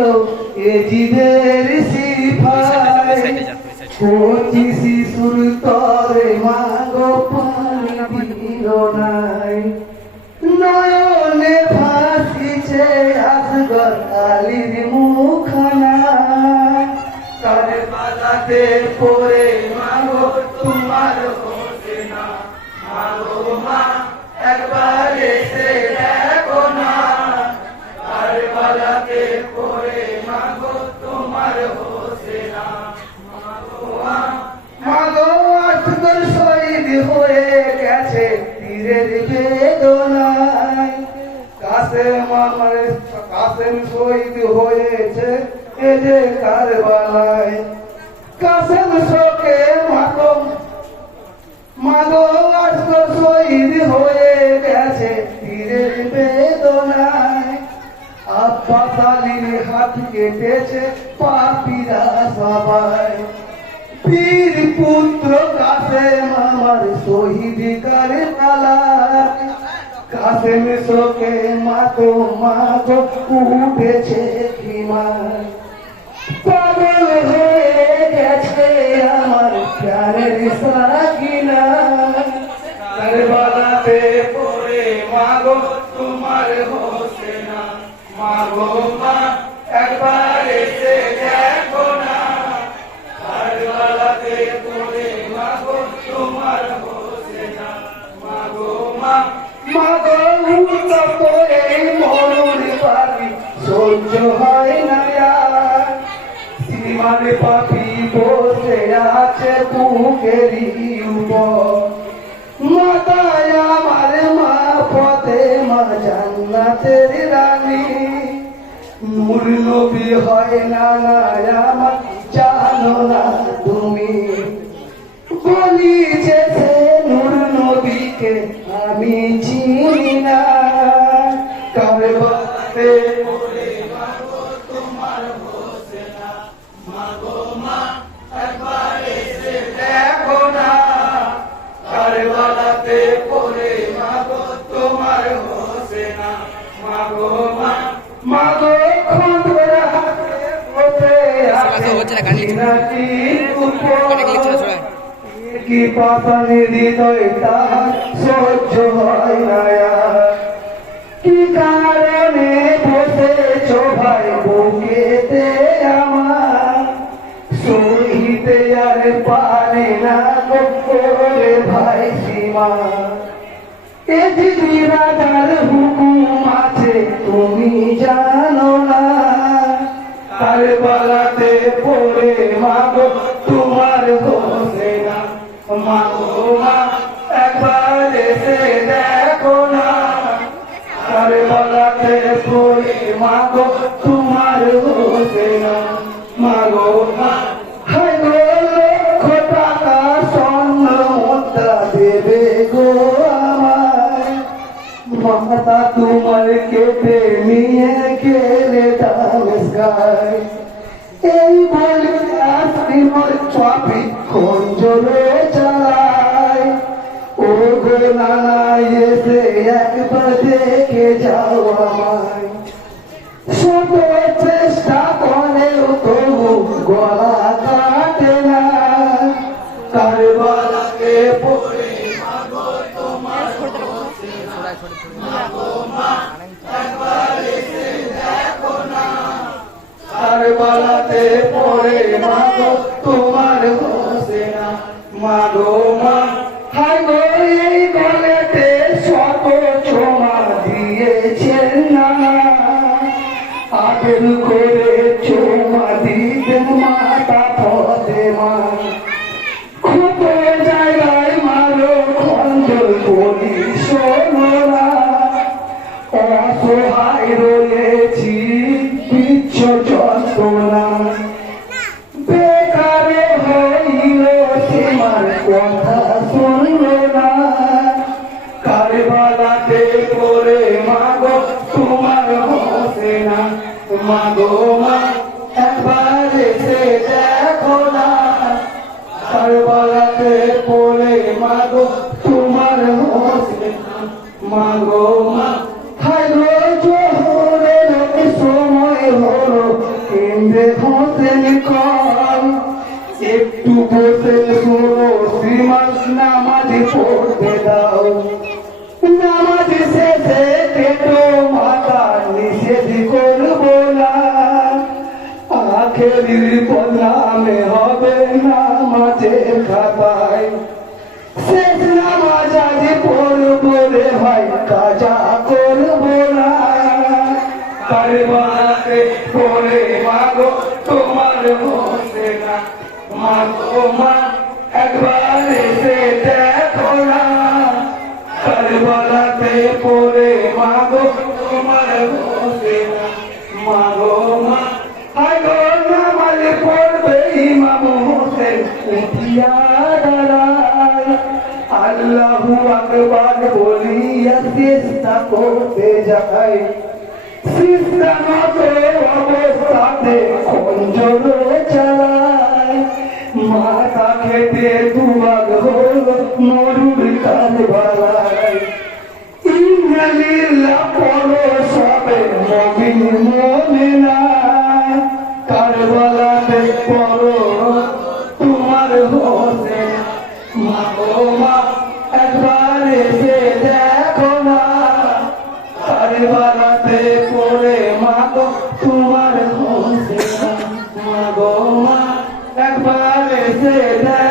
গো এ জিদের সিফাই কচি শিশুর তরে মাগো পানি দিল নাই নয়নে ভাসিছে আসগর আলীর মুখানা কানে বাজাতে পড়ে মাগো তোমার হোসেনা মাগো মা একবার এসে দেখো না কানে বাজাতে পড়ে মাগো তোমার হোসেনা মাগো আসগর শহীদ হয়ে গেছে তীরের বেদনায় কাসেম শহীদ হয়েছে এ যে কারবালায় কাসেম শোকে মাগো আসগর শহীদ হয়ে গেছে তীরের বেদনায় আব্বাস আলীর হাত কেটেছে পাপীরা সবাই পীর পুত্র কাসেম আমার শহীদ কারবালায় কাসেম শোকে মাগো উঠেছে হিমায় পাগল হয়ে গেছে আমার প্যারের সাকিনা কারবালাতে পড়ে মাগো তোমার হোসেনা মাগো মা একবার এসে দেখো না কারবালাতে পড়ে মাগো তোমার হোসেনা মাগো মা মাগো উল্টো করে মরুর পাখি সহ্য হয় না সীমার পাখি বসে আছে বুকেরই উপর মাতায় আমার মা পথে মা জান্নাতের রানী নূর নবী হয় না আমার জানো না তুমি বলিছে সে নূর নবীকে আমি চিনি না কারবালাতে পড়ে মাগো তোমার হোসেনা মাগো মা একবার এসে দেখো না কারবালাতে পড়ে মাগো তোমার হোসেনা মাগো মা মাগো খোঁজের হাতে বসে আছে নাকি কি পাতানি হৃদয় তার সহ্য হয় না কি কারণে বসেছ ভাই বুকেতে আমার সহিতে আর পারে না করে ভাই সীমা এ দিদিরাদার হুকুম আছে তুমি জানো না কারবালাতে পড়ে মাগো তোমার হোসেনা মাগো মা একবার এসে দেখো না কারবালাতে পড়ে মাগো তোমার হোসেনা মাগো মা হায় গো লক্ষ টাকা স্বর্ণ মুদ্রা দেবে গো আমায় মাতা তোমার কেটে নিয়ে গেলে দামেস্কায় এই বলে আসিমর চাপি খঞ্জরে চালায় ও গো নানা এসে একবার দেখে যাও আমায় শত চেষ্টা করেও তবু গলা কাটে না কারবালাতে পড়ে মাগো তোমার হোসেনা মাগো মা একবার এসে দেখো না কারবালাতে পড়ে মাগো তোমার হোসেনা মাগো মা হায় গো এই গলেতে শত ছোমা দিয়েছেন না আবেল করে ছোমা দিতেন মাতা পদে মা খুব জায়গায় মারো খঞ্জর বলি শোনো না অসহায় রয়েছি বিচ্ছ যন্ত্রণা বেকারে হইল সীমার কথা শুনল না কারবালাতে পড়ে মাগো তোমার হোসেনা মাগো মা একবার এসে দেখো না কারবালাতে পড়ে মাগো তোমার হোসেনা মাগো মা হায় গো জোহরের সময় হলো ইন্দে হোসেন কল একটু বসে শোনো শ্রীমান নামাজ পড়তে দাও নামাজ শেষে পেটো মাথা নিষেধ করবো না আখেরির বদনামে হবে নামাজের খাতায় শেষ নামাজ আজ পড়বো রে ভাই কাজা করবো না কারবালাতে পড়ে মাগো তোমার বসে না মাগো মা একবার এসে দেখো না কারবালাতে পড়ে মাগো তোমার বসে না মাগো মা আগো নামাজ পড়বে ইমাম হোসেন উঠিয়া দাঁড়ায় আল্লাহু আকবার বলিয়া চেষ্টা করতে যায় সিস্তানতে অবস্থাতে খঞ্জর চালায় মাথা খেতে দুভাগ হল মরুর কারবালায় ইন্দ্রলীলা পড়ো সবে মবিন মোমেনা কারবালাতে পড়ো তোমার হোসেন মা গো মা একবার এসে দেখো না কারবালাতে পড়ে মা গো তোমার হোসেন মা গো মা একবার এসে দেখো